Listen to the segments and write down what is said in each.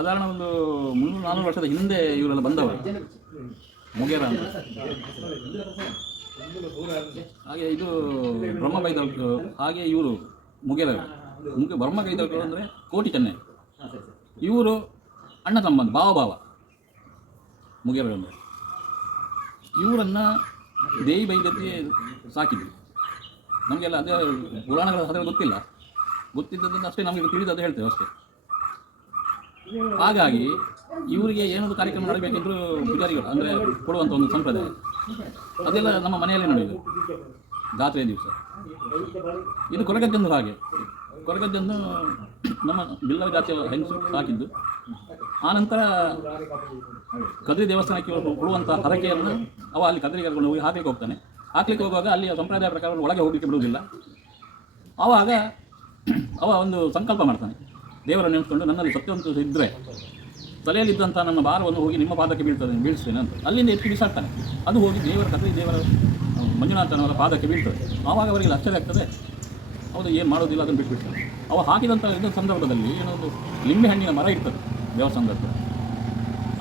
ಸಾಧಾರಣ ಒಂದು 300-400 ವರ್ಷದ ಹಿಂದೆ ಇವರೆಲ್ಲ ಬಂದವರು, ಮುಗೇರ ಅಂತ. ಹಾಗೆ ಇದು ಬ್ರಹ್ಮಗೈದಳ್ಕರು, ಹಾಗೆ ಇವರು ಮುಗೇರ. ಬ್ರಹ್ಮಗೈದಳ್ಕರು ಅಂದರೆ ಕೋಟಿ ಚೆನ್ನೈ, ಇವರು ಅಣ್ಣ ಸಂಬಂಧ, ಭಾವ ಮುಗೇರ ಅಂದರೆ. ಇವರನ್ನು ದೇವಿ ಬೈದತ್ತಿ ಸಾಕಿದ್ವಿ. ನಮಗೆಲ್ಲ ಅದೇ ಪುರಾಣಗಳ ಅದರ ಗೊತ್ತಿದ್ದದನ್ನು ಅಷ್ಟೇ ನಮಗೆ ತಿಳಿದದ್ದು ಹೇಳ್ತೇವೆ ಅಷ್ಟೇ. ಹಾಗಾಗಿ ಇವರಿಗೆ ಏನಾದರೂ ಕಾರ್ಯಕ್ರಮ ನಡೆಯಬೇಕಿದ್ದರೂ ಪೂಜಾರಿಗಳು ಅಂದರೆ ಕೊಡುವಂಥ ಒಂದು ಸಂಪ್ರದಾಯ ಅದೆಲ್ಲ ನಮ್ಮ ಮನೆಯಲ್ಲೇ ನಡೆಯುವುದು ಜಾತ್ರೆಯ ದಿವಸ. ಇದು ಕೊರಗಜ್ಜಂದು ಹಾಗೆ. ಕೊರಗಜ್ಜಂದು ನಮ್ಮ ಬಿಲ್ಲವ ಜಾತಿಯ ಹೆಂಗಸು ಸಾಕಿದ್ದು. ಆನಂತರ ಕದ್ರಿ ದೇವಸ್ಥಾನಕ್ಕೆ ಕೊಡುವಂಥ ಹರಕೆಯನ್ನು ಅವ ಅಲ್ಲಿ ಕದ್ರಿಗೆ ಕರ್ಕೊಂಡು ಹೋಗಿ ಹಾಕಲಿಕ್ಕೆ ಹೋಗ್ತಾನೆ. ಹಾಕ್ಲಿಕ್ಕೆ ಹೋಗುವಾಗ ಅಲ್ಲಿ ಸಂಪ್ರದಾಯ ಪ್ರಕಾರ ಒಳಗೆ ಹೋಗಲಿಕ್ಕೆ ಬಿಡುವುದಿಲ್ಲ. ಆವಾಗ ಅವ ಒಂದು ಸಂಕಲ್ಪ ಮಾಡ್ತಾನೆ, ದೇವರನ್ನು ನೆನೆಸ್ಕೊಂಡು ನನ್ನಲ್ಲಿ ಸತ್ಯವಂತ ಇದ್ದರೆ ತಲೆಯಲ್ಲಿದ್ದಂಥ ನನ್ನ ಭಾರವನ್ನು ಹೋಗಿ ನಿಮ್ಮ ಪಾದಕ್ಕೆ ಬೀಳಿಸ್ತೇನೆ ಅಂತ ಅಲ್ಲಿಂದ ಎತ್ತಿ ಬಿಸಾಡ್ತಾನೆ. ಅದು ಹೋಗಿ ಕದ್ರಿ ದೇವರ ಮಂಜುನಾಥನವರ ಪಾದಕ್ಕೆ ಬೀಳ್ತದೆ. ಆವಾಗ ಅವರಿಗೆ ಆಶ್ಚರ್ಯ ಆಗ್ತದೆ, ಹೌದು ಏನು ಮಾಡೋದಿಲ್ಲ ಅದನ್ನು ಬಿಟ್ಬಿಡ್ತಾನೆ. ಅವ ಹಾಕಿದಂಥ ಇದೊಂದು ಸಂದರ್ಭದಲ್ಲಿ ಏನೋ ಒಂದು ಲಿಂಬೆ ಹಣ್ಣಿನ ಮರ ಇರ್ತದೆ ದೇವಸ್ಥಾನದ ಹತ್ರ.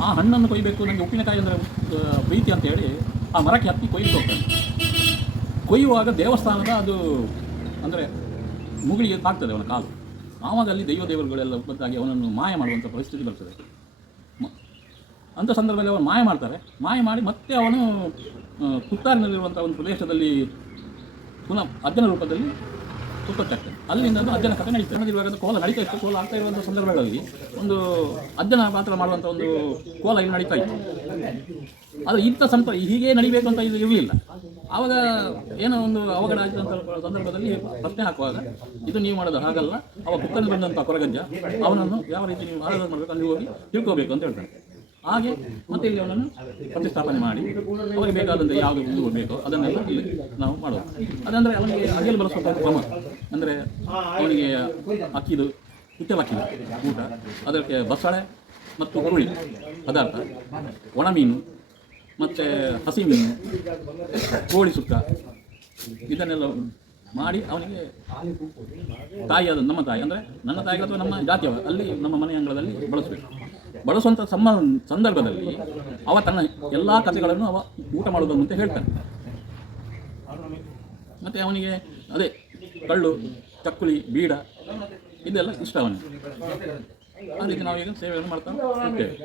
ಆ ಹಣ್ಣನ್ನು ಕೊಯ್ಯಬೇಕು, ನನಗೆ ಉಪ್ಪಿನಕಾಯಿ ಅಂದರೆ ಪ್ರೀತಿ ಅಂತ ಹೇಳಿ ಆ ಮರಕ್ಕೆ ಹತ್ತಿ ಕೊಯ್ದು ಹೋಗ್ತಾನೆ. ಕೊಯ್ಯುವಾಗ ದೇವಸ್ಥಾನದ ಅದು ಅಂದರೆ ಮುಗಿಲಿಗೆ ತಾಗ್ತದೆ ಅವನ ಕಾಲು. ಆವಾಗ ಅಲ್ಲಿ ದೇವರುಗಳೆಲ್ಲ ಒಬ್ಬತ್ತಾಗಿ ಅವನನ್ನು ಮಾಯ ಮಾಡುವಂಥ ಪರಿಸ್ಥಿತಿ ಬರ್ತದೆ. ಅಂಥ ಸಂದರ್ಭದಲ್ಲಿ ಅವನು ಮಾಯ ಮಾಡ್ತಾರೆ. ಮಾಯ ಮಾಡಿ ಮತ್ತೆ ಅವನು ಕುತ್ತಾರಿನಲ್ಲಿರುವಂಥ ಒಂದು ಪ್ರದೇಶದಲ್ಲಿ ಪುನಃ ಅಜ್ಜನ ರೂಪದಲ್ಲಿ ಸುತ್ತಾಗ್ತಾನೆ. ಅಲ್ಲಿಂದ ಅಜ್ಜನ ಕಥೆ ನಡೀತದೆ. ಇವಾಗ ಕೋಲ ನಡೀತಾ ಇತ್ತು. ಕೋಲ ಆಗ್ತಾ ಇರುವಂಥ ಸಂದರ್ಭಗಳಲ್ಲಿ ಒಂದು ಅಜ್ಜನ ಪಾತ್ರ ಮಾಡುವಂಥ ಒಂದು ಕೋಲ ಇಲ್ಲಿ ನಡೀತಾ ಇತ್ತು. ಅದು ಇಂಥ ಹೀಗೆ ನಡಿಬೇಕು ಅಂತ ಇದು ಇರಲಿಲ್ಲ. ಆವಾಗ ಏನೋ ಒಂದು ಅವಘಡ ಆಗಿದ್ದಂಥ ಸಂದರ್ಭದಲ್ಲಿ ಪ್ರಶ್ನೆ ಹಾಕುವಾಗ ಇದು ನೀವು ಮಾಡೋದು ಹಾಗಲ್ಲ, ಅವ ಕುಕ್ಕಲ್ಲಿ ಬಂದಂಥ ಕೊರಗಜ್ಜ ಅವನನ್ನು ಯಾವ ರೀತಿ ನೀವು ಆರಾಧನೆ ಮಾಡಬೇಕು ಅಲ್ಲಿ ಹೋಗಿ ತಿಳ್ಕೋಬೇಕು ಅಂತ ಹೇಳ್ತಾನೆ. ಹಾಗೆ ಮತ್ತೆ ಇಲ್ಲಿ ಅವನನ್ನು ಪ್ರತಿಷ್ಠಾಪನೆ ಮಾಡಿ ಅವರಿಗೆ ಬೇಕಾದಂಥ ಯಾವುದು ಇದು ಬೇಕೋ ಅದನ್ನೆಲ್ಲ ಇಲ್ಲಿ ನಾವು ಮಾಡೋದು. ಅದಂದರೆ ಅವನಿಗೆ ಅಡಿಯಲ್ಲಿ ಬಳಸುವಂಥ ಕ್ರಮ ಅಂದರೆ ಅವನಿಗೆ ಅಕ್ಕಿದು ಕುಚ್ಚಲಕ್ಕಿದು ಊಟ, ಅದಕ್ಕೆ ಬಸಳೆ ಮತ್ತು ಹುರುಳಿ ಪದಾರ್ಥ, ಒಣಮೀನು ಮತ್ತು ಹಸಿ ಮೀನು, ಕೋಳಿ ಸುಕ್ಕ ಇದನ್ನೆಲ್ಲ ಮಾಡಿ ಅವನಿಗೆ ತಾಯಿಯಾದ ನಮ್ಮ ತಾಯಿ ಅಂದರೆ ನನ್ನ ತಾಯಿ ಅಥವಾ ನಮ್ಮ ಜಾತಿಯವ ಅಲ್ಲಿ ನಮ್ಮ ಮನೆ ಅಂಗಳದಲ್ಲಿ ಬಳಸಬೇಕು. ಬಳಸುವಂಥ ಸಂದರ್ಭದಲ್ಲಿ ಅವ ತನ್ನ ಎಲ್ಲ ಕಥೆಗಳನ್ನು ಅವ ಊಟ ಮಾಡೋದು ಅಂತ ಹೇಳ್ತಾನೆ. ಮತ್ತು ಅವನಿಗೆ ಅದೇ ಕಳ್ಳು, ಚಕ್ಕುಲಿ, ಬೀಡ ಇದೆಲ್ಲ ಇಷ್ಟ ಅವನಿಗೆ. ಅದಕ್ಕೆ ನಾವೀಗ ಸೇವೆಯನ್ನು ಮಾಡ್ತಾ ಇರ್ತೇವೆ.